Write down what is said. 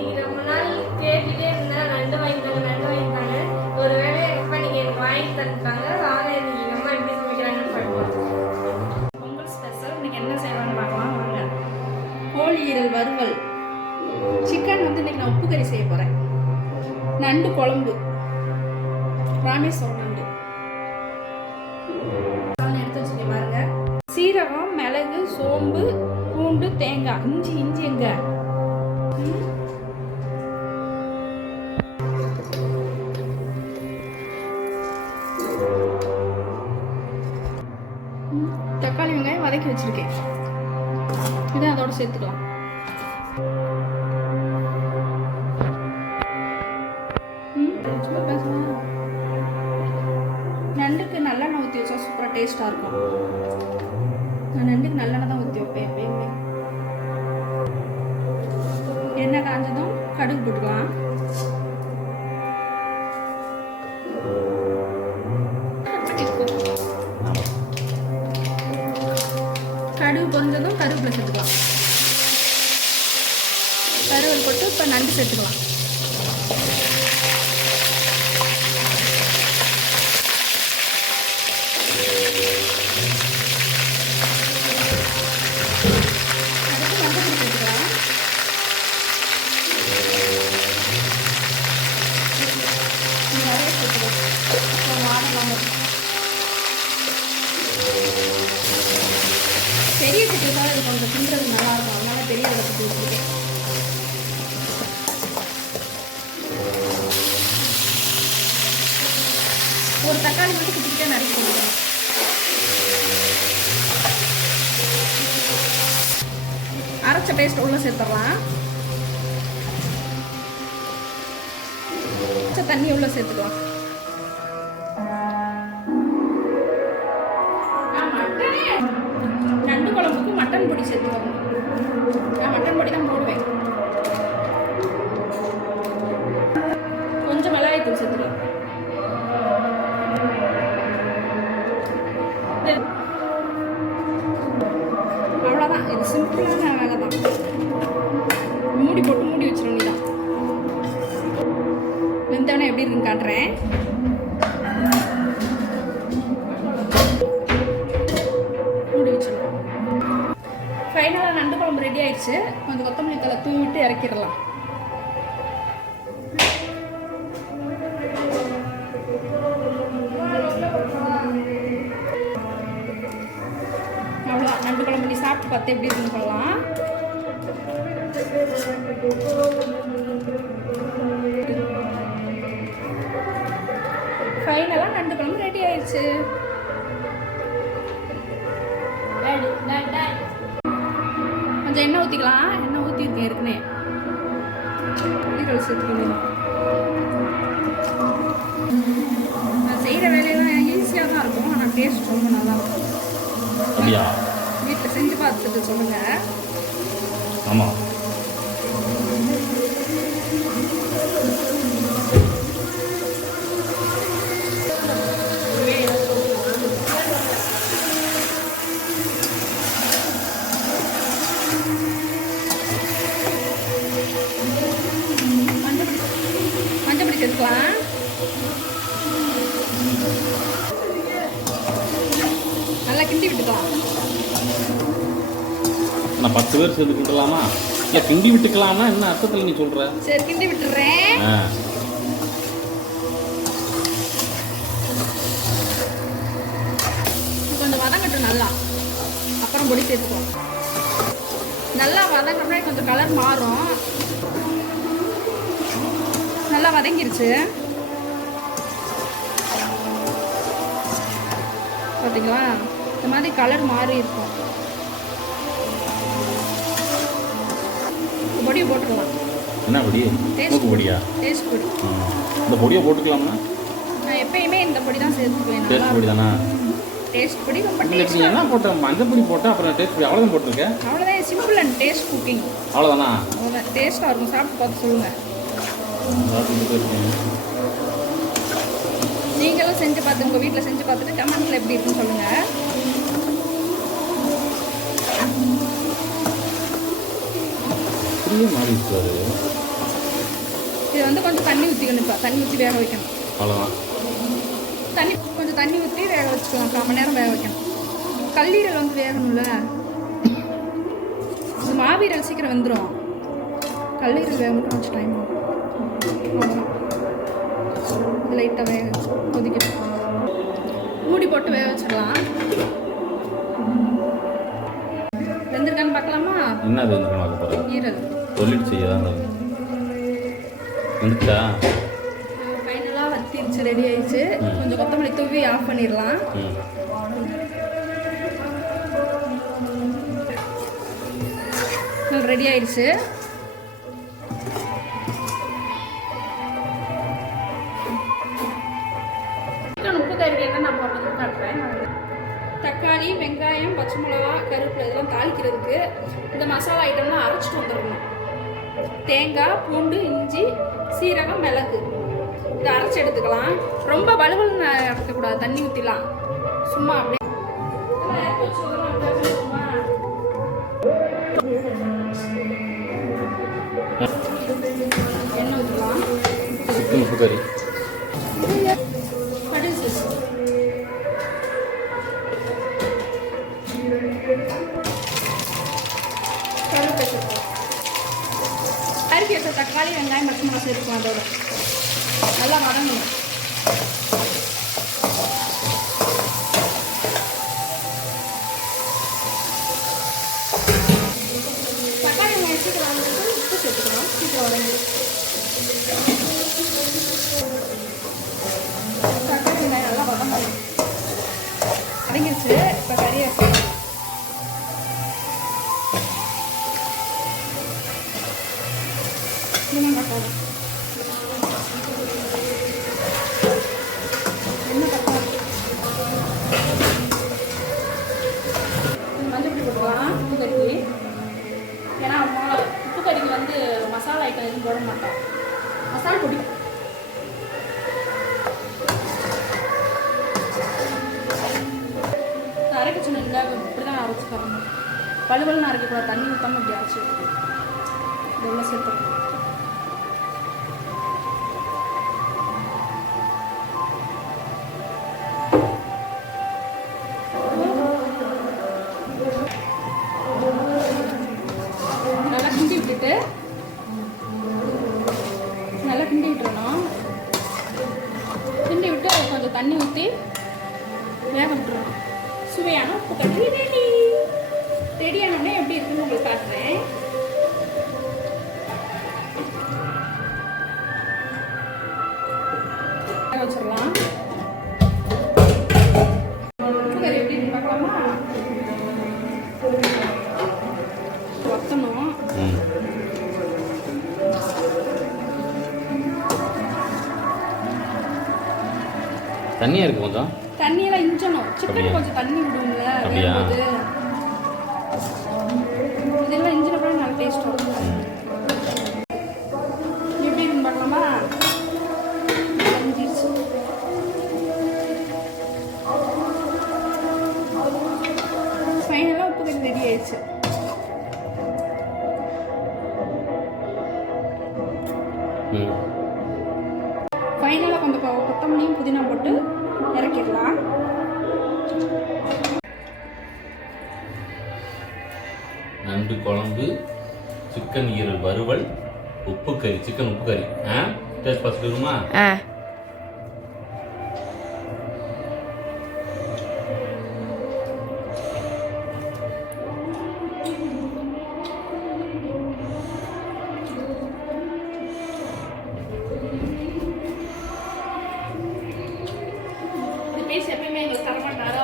இன்னைக்கு ரொம்ப நாள் கேட்டுட்டே இருந்தேன், நண்டு வாங்கிட்டாங்க. ஒரு வேளை எப்போ நீங்கள் எனக்கு வாங்கி தந்துட்டாங்க. வாங்க இன்னைக்கு எங்கள் அம்மா எப்படி சமைக்கிறாங்கன்னு பார்க்கலாம். பொங்கல் ஸ்பெஷல் இன்னைக்கு என்ன செய்யலாம்னு பார்க்கலாம் வாங்க. கோழி ஈரல் வறுவல், சிக்கன் வந்து இன்னைக்கு நான் உப்பு கறி செய்ய போகிறேன், நண்டு குழம்பு, ராமேஸ்வரம் நண்டு எடுத்து வச்சுக்க பாருங்க. சீரகம், மிளகு, சோம்பு, பூண்டு, தேங்காய், இஞ்சி எங்க தக்காளி, வெங்காயம் வதக்கி வச்சிருக்கேன். இதை அதோட சேர்த்துக்கலாம். நண்டுக்கு நல்லெண்ணெய் ஊற்றி வச்சா சூப்பராக டேஸ்ட்டாக இருக்கும். நான் நண்டுக்கு நல்லெண்ணெய் தான் ஊற்றி வைப்பேன் எப்பயுமே. எண்ணெய் காஞ்சதும் கடுகு போட்டுக்கலாம். கடுகு பொரிஞ்சதும் கருவேப்பிலை சேர்த்துக்கலாம். கருவேப்பிலை போட்டு இப்போ நண்டு சேர்த்துக்கலாம். பெரிய சட்டிக்காக இது கொஞ்சம் தின்றது நல்லா இருக்கும், அதனால பெரிய இடத்துக்கு வச்சுருக்கேன். ஒரு தக்காளி மட்டும் குட்டிக்கிட்டே நறுக்கி கொடுக்கணும். அரைச்ச பேஸ்ட் உள்ள சேர்த்துடலாம். தண்ணி உள்ள சேர்த்துக்கலாம். நண்டு குழம்புக்கு மட்டன் பொடி சேர்த்துக்கோங்க. நான் மட்டன் பொடி தான் போடுவேன். கொஞ்சம் மிளகாய்த்தூள் சேர்த்துக்கலாம். அவ்வளோதான், இது சிம்பிளான வேலை தான். மூடி போட்டு மூடி வச்சிட வேண்டியதான். வெந்தவனை எப்படி இருக்குன்னு காட்டுறேன். மூடி வச்சிடலாம். ஃபைனலாக நண்டு குழம்பு ரெடி ஆயிடுச்சு. கொஞ்சம் கொத்தமல்லி தலை தூவிட்டு இறக்கிடலாம். அவ்வளோதான், நண்டு குழம்பு நீ சாப்பிட்டு பார்த்து எப்படி இருக்குன்னு சொல்லலாம். ஃபைனலாக நண்டு குழம்பு ரெடி ஆயிடுச்சு. கொஞ்சம் எண்ணெய் ஊற்றிக்கலாம். எண்ணெய் ஊற்றிருக்கேன் ஏற்கனவே. ஈரல் சேர்த்துக்கணும். நான் செய்கிற வேலையெல்லாம் ஈஸியாக தான் இருக்கும், ஆனால் டேஸ்ட் ரொம்ப நல்லா இருக்கும். வீட்டில் செஞ்சு பார்த்துட்டு சொல்லுங்கள். ஆமாம், மஞ்சப்பொடி சேர்த்துக்கலாம். நல்லா கிண்டி விட்டுக்கலாம். நான் 10 பேர் சேர்ந்து கிண்டலாமா? இல்லை கிண்டி விட்டுக்கலாம்னா என்ன அர்த்தத்தில் நீ சொல்கிற? சரி, கிண்டி விட்டுறேன். கொஞ்சம் வதங்கட்டும் நல்லா, அப்புறம் பொடி சேர்த்துக்கலாம். நல்லா வதங்கினா கொஞ்சம் கலர் மாறும். நல்லா வதங்கிருச்சு பார்த்தீங்களா? இந்த மாதிரி கலர் மாறி இருக்கும். பொடியை போட்டுக்கலாம். என்ன பொடி? டேஸ்ட் பொடியா? டேஸ்ட் பொடி. இந்த பொடியை போட்டுக்கலாமா? நான் எப்பயுமே இந்த பொடி தான் சேர்த்துக்குவேன். டேஸ்ட் பொடி தானா? டேஸ்ட் பொடி ரொம்ப இல்லை, நீ என்ன போட்ட? மஞ்சள் பொடி போட்டால் அப்புறம் டேஸ்ட் பொடி அவ்வளோதான் போட்டிருக்கேன். அவ்வளோதான், சிம்பிள் அண்ட் டேஸ்ட் குக்கிங். அவ்வளோதானா? அவ்வளோதான், டேஸ்ட்டாக இருக்கும். சாப்பிட்டு பார்த்து சொல்லுங்கள். நீங்களும் செஞ்சு பார்த்து உங்கள் வீட்டில் செஞ்சு பார்த்துட்டு கமெண்ட்டில் எப்படி இருக்குன்னு சொல்லுங்கள். மாறி இது வந்து கொஞ்சம் தண்ணி ஊற்றிக்கணும். இப்போ தண்ணி ஊற்றி வேக வைக்கணும். அவ்வளோதான். கொஞ்சம் தண்ணி ஊற்றி வேக வச்சுக்கலாம். 1/4 மணி நேரம் வேக வைக்கணும். கல்லீரல் வந்து வேகணும்ல. இது மாவீரல் சீக்கிரம் வந்துடும். கல்லீரல் வேகணும் கொஞ்சம் டைம் ஆகும். அவ்வளோதான். இது லைட்டாக வேக கொதிக்கணும். மூடி போட்டு வேக வச்சிடலாம். வெந்திருக்கான்னு பார்க்கலாமா? என்ன அது வந்து பார்க்க போகிறேன். ஈரல் சொல்லிட்டு செய்யதான் வந்துச்சா? ஃபைனலாக வத்திருச்சு, ரெடி ஆயிடுச்சு. கொஞ்சம் கொத்தமல்லி தூவி ஆஃப் பண்ணிடலாம். ரெடி ஆயிடுச்சு. உப்பு கறிக்கு என்ன நான் போடுறது காட்டுறேன். தக்காளி, வெங்காயம், பச்சை மிளகா, கருவேப்பிலை இதெல்லாம் தாளிக்கிறதுக்கு இந்த மசாலா ஐட்டம்லாம் அரைச்சிட்டு வந்துடணும். தேங்காய், பூண்டு, இஞ்சி, சீரகம், மிளகு இதை அரைச்சி எடுத்துக்கலாம். ரொம்ப வலுவலுன்னு அரைக்கக்கூடாது. தண்ணி ஊற்றிலாம். சும்மா அப்படியே எண்ணெய் ஊற்றலாம். சிக்கன் உப்பு கறி அரிசி வச்ச தக்காளி, வெங்காயம், பச்சை மிளகாய் சேர்த்துக்கலாம். அதோட நல்லா வதங்கணும். தக்காளி வெங்காயம் சீக்கிரம் வதங்கிட்டு உப்பு சேர்த்துக்கலாம். சீக்கிரம் வதங்கி தக்காளி வெங்காயம் நல்லா வதங்கணும். வதங்கிடுச்சு. இப்போ கறியை மஞ்சப்பொடி போட்டுக்கலாம் உப்பு கறிக்கு. ஏன்னா உப்பு கறிக்கு வந்து மசாலா ஐட்டம் எதுவும் போட மாட்டோம். மசாலா பொடி அரைக்க சொன்னீங்களா? இப்படி தான் அரைச்சிக்கிறோம். பழுவல்னு அரைக்கக்கூடாது. தண்ணி ஊற்றாமல் இப்படி அரைச்சி இதெல்லாம் சேர்த்துக்கணும். நல்லா கிண்டி விட்டுறணும். கிண்டி விட்டு கொஞ்சம் தண்ணி ஊற்றி வேக விட்டுறணும். சுவையான உப்பு கறி ரெடி. ரெடியானோடனே எப்படி இருக்குன்னு உங்களுக்கு காட்டுறேன். வச்சிடலாம். உப்பு கறி எப்படி பார்க்கலாமா? வத்தணும். தண்ணியாக இருக்குது கொஞ்சம். தண்ணியெல்லாம் இஞ்சணும். சிக்கன் கொஞ்சம் தண்ணி விடுவோம்ல வேகும்போது. இதெல்லாம் இஞ்சினப்பறம் நல்லா டேஸ்ட் வரும். எப்படி இருக்குன்னு பார்க்கலாமா? இஞ்சிருச்சு. ஃபைனலாக உப்பு கறி ரெடி ஆயிடுச்சு. ஃபைனலாக கொஞ்சம் கொத்தமல்லியும் புதினா போட்டு இறக்கிடலாம். நண்டு குழம்பு, சிக்கன் ஈரல் வறுவல், உப்பு கறி, சிக்கன் உப்பு கறி. டேஸ்ட் பார்த்துக்கணுமா? எப்பயுமே எங்களுக்கு தரமாட்டாரா?